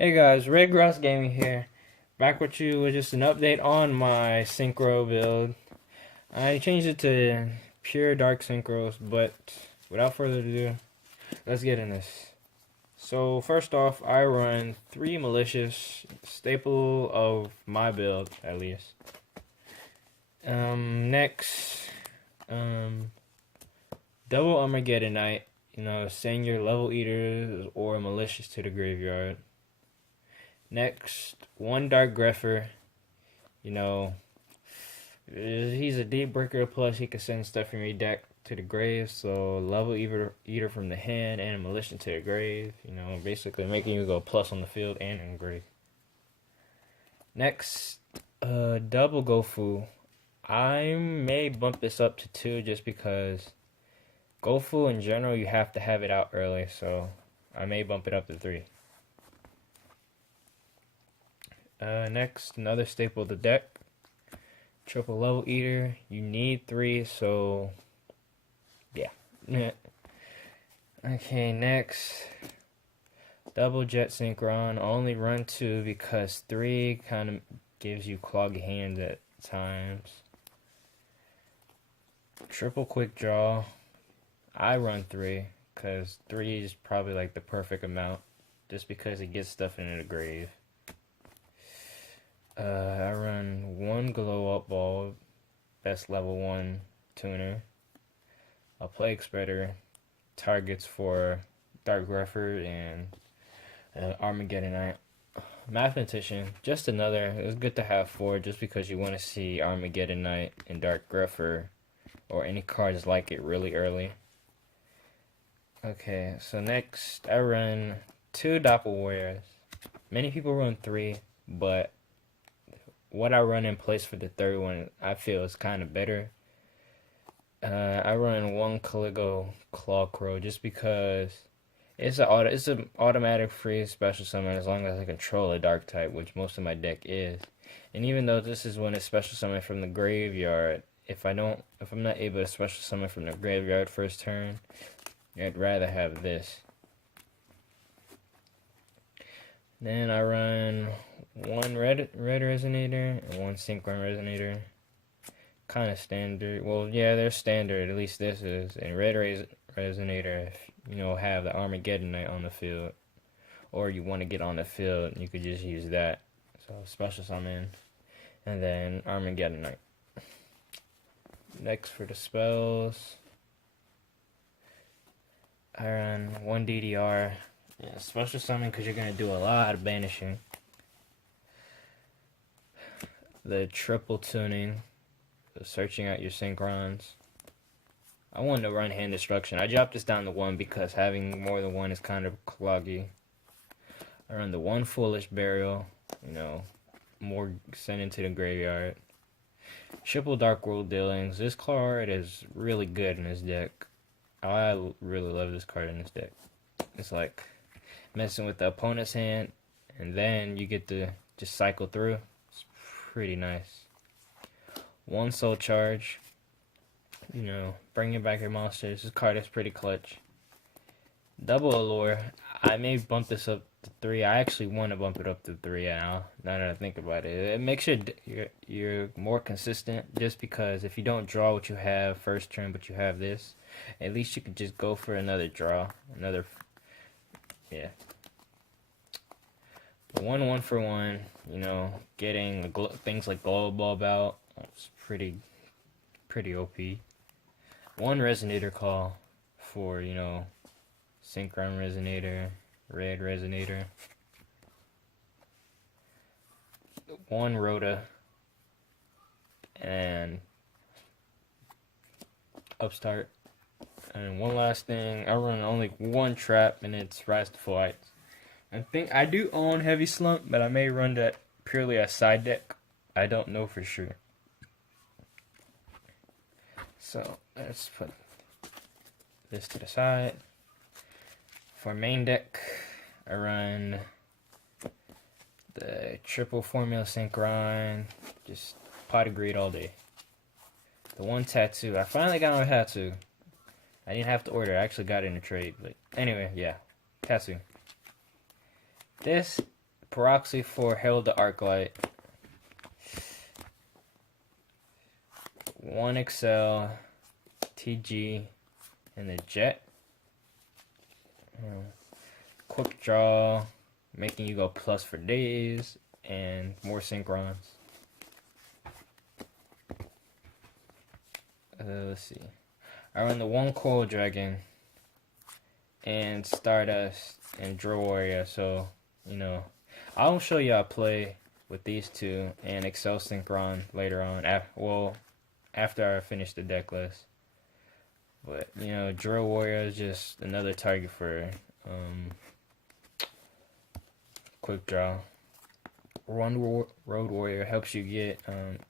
Hey guys, Red Grouse Gaming here. Back with you with just an update on my Synchro build. I changed it to pure dark synchros, but without further ado, let's get in this. So first off, I run 3 malicious, staple of my build at least. Next, double Armageddon Knight. Send your level eaters or malicious to the graveyard. Next, 1 Dark Grepher. He's a deep breaker, plus he can send stuff from your deck to the grave, so level eater from the hand and a malicious to the grave. Basically making you go plus on the field and in the grave. Next, double Gofu. I may bump this up to 2 just because Gofu in general you have to have it out early, so I may bump it up to 3. Next, another staple of the deck, triple level eater. You need 3, so yeah. Okay, next, double jet synchron. Only run 2 because 3 kind of gives you cloggy hands at times. Triple quick draw. I run 3 because 3 is probably like the perfect amount, just because it gets stuff into the grave. I run 1 glow up ball, best level 1 tuner, a plague spreader, targets for Dark Grepher and Armageddon Knight. Mathematician, just another. It's good to have 4 just because you want to see Armageddon Knight and Dark Grepher or any cards like it really early. Okay, so next I run 2 Doppel Warriors. Many people run 3, but what I run in place for the third one, I feel is kind of better. I run 1 Caligo Claw Crow just because it's an automatic free special summon as long as I control a dark type, which most of my deck is. And even though this is when it's special summon from the graveyard, if I'm not able to special summon from the graveyard first turn, I'd rather have this. Then I run 1 red resonator and 1 synchron resonator. Kind of standard. Well, yeah, they're standard. At least this is. And red resonator, if have the Armageddon Knight on the field, or you want to get on the field, you could just use that. So special summon, and then Armageddon Knight. Next for the spells, I run 1 DDR. Yeah, special summon because you're going to do a lot of banishing. The triple tuning, searching out your synchrons. I wanted to run hand destruction. I dropped this down to 1 because having more than 1 is kind of cloggy. I run the 1 foolish burial, more sent into the graveyard. Triple dark world dealings. This card is really good in this deck. I really love this card in this deck. It's like messing with the opponent's hand, and then you get to just cycle through. It's pretty nice. 1 soul charge. Bringing back your monsters. This card is pretty clutch. Double allure. I may bump this up to 3. I actually want to bump it up to 3 now that I think about it. It makes you're more consistent, just because if you don't draw what you have first turn, but you have this, at least you could just go for another draw. Yeah. 1 for 1, getting things like glow bulb out. It's pretty OP. 1 resonator call for, synchron resonator, red resonator. 1 rota, and upstart. And one last thing, I run only 1 trap, and it's Rise to Full Heights. I think I do own Heavy Slump, but I may run that purely as side deck. I don't know for sure. So let's put this to the side. For main deck, I run the triple formula synchron, just pot of greed all day. The 1 tattoo, I finally got my tattoo. I didn't have to order, I actually got it in a trade, but anyway, yeah, tattoo. This Proxy for Herald the Arclight. 1 Excel, TG, and the Jet. Quick Draw, making you go plus for days, and more Synchrons. Let's see. I run the 1 Coil Dragon, and Stardust, and Drill Warrior, so, you know, I'll show you how to play with these two, and Excel Synchron later on, after I finish the deck list. But, you know, Drill Warrior is just another target for Quick Draw. Road Warrior helps you get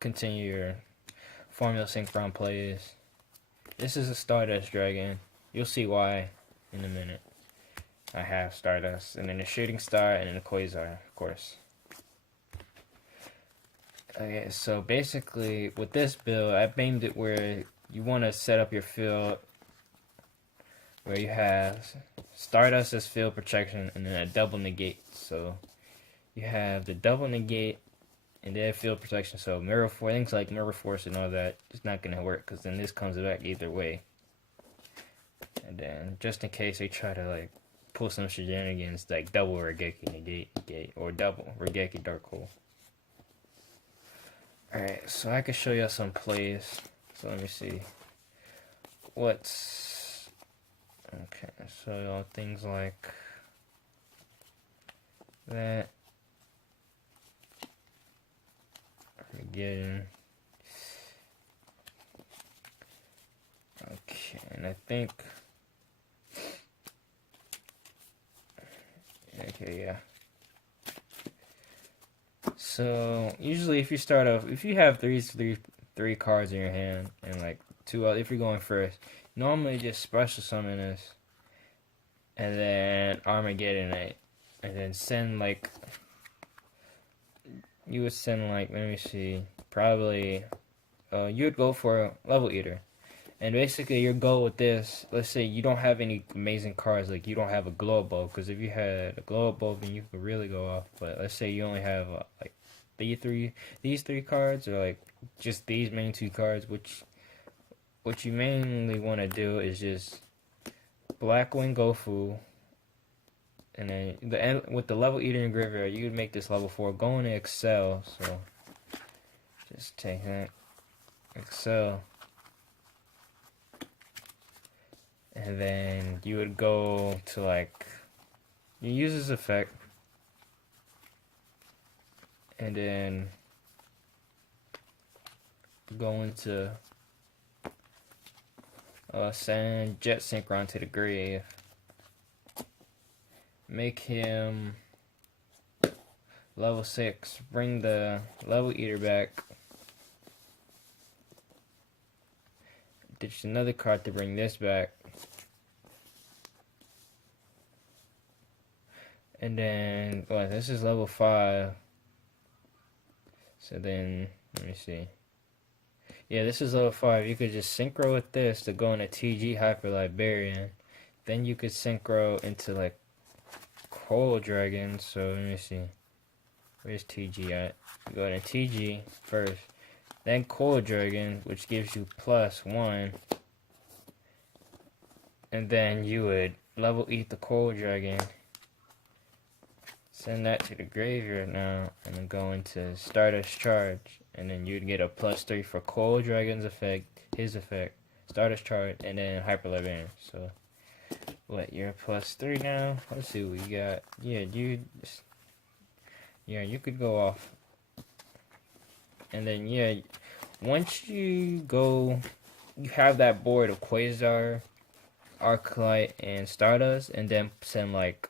continue your Formula Synchron plays. This is a Stardust Dragon. You'll see why in a minute. I have Stardust, and then a Shooting Star, and then a Quasar, of course. Okay, so basically, with this build, I aimed it where you want to set up your field where you have Stardust as field protection, and then a double negate. So you have the double negate and then field protection. So mirror force, things like mirror force and all that, it's not gonna work because then this comes back either way. And then just in case they try to like pull some shenanigans, like double Regeki negate or double Regeki Dark Hole. Alright, so I can show you some plays. So let me see. Okay, so things like that. Again. Okay, and I think. Okay, yeah. So usually, if you start off, if you have three cards in your hand, and like two, if you're going first, normally just special summon this, and then Armageddon it, and then send like. You would send like, let me see, probably, you would go for a Level Eater. And basically your goal with this, let's say you don't have any amazing cards, like you don't have a Glow Up Bulb, because if you had a Glow Up Bulb, then you could really go off. But let's say you only have like these three cards, or like just these main two cards, which what you mainly want to do is just Blackwing Gofu. And then with the Level Eater in graveyard, you would make this level 4. Go into Excel, so just take that Excel, and then you would go to like you use this effect, and then go into send Jet Synchron to the grave. Make him level 6. Bring the Level Eater back. Ditch another card to bring this back. And then, this is level 5. So then, let me see. Yeah, this is level 5. You could just synchro with this to go into TG Hyper Librarian. Then you could synchro into like Coil Dragon, so let me see. Where's TG at? Go to TG first. Then Coil Dragon, which gives you +1. And then you would Level Eat the Coil Dragon. Send that to the graveyard now, and then go into Stardust Charge. And then you'd get a +3 for Coil Dragon's effect, his effect, Stardust Charge, and then Hyper Librarian. So you're +3 now. Let's see what we got. Yeah, you could go off. And then, once you have that board of Quasar, Arclight, and Stardust, and then send, like,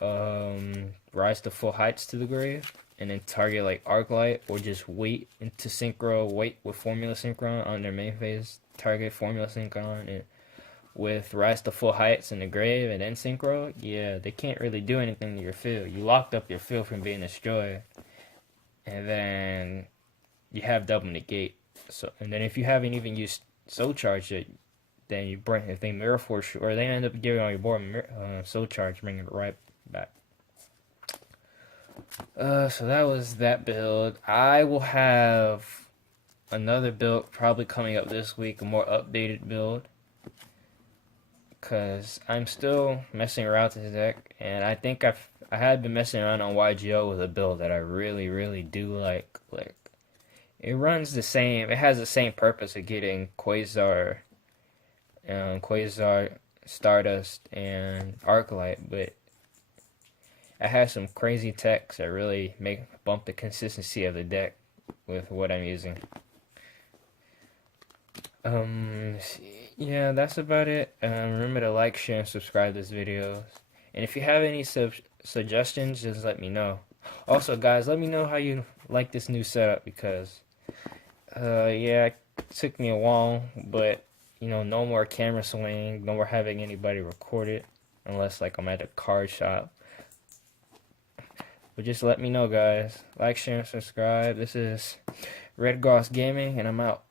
Rise to Full Heights to the grave, and then target, like, Arclight, or just wait with Formula Synchron on their main phase, target Formula Synchron, and with Rise to Full Heights in the grave and then Synchro, they can't really do anything to your field. You locked up your field from being destroyed. And then you have double negate. So, and then if you haven't even used Soul Charge yet, then if they Mirror Force, or they end up giving on your board Soul Charge, bring it right back. So that was that build. I will have another build probably coming up this week, a more updated build. Because I'm still messing around with this deck, and I think I had been messing around on Yugioh with a build that I really, really do like. Like, it runs the same, it has the same purpose of getting Quasar, Stardust, and Arclight, but it has some crazy techs that really make bump the consistency of the deck with what I'm using. Um, yeah, that's about it. Remember to like, share, and subscribe to this video. And if you have any suggestions, just let me know. Also, guys, let me know how you like this new setup because, yeah, it took me a while, but no more camera swing, no more having anybody record it, unless like I'm at a card shop. But just let me know, guys. Like, share, and subscribe. This is Red Goss Gaming, and I'm out.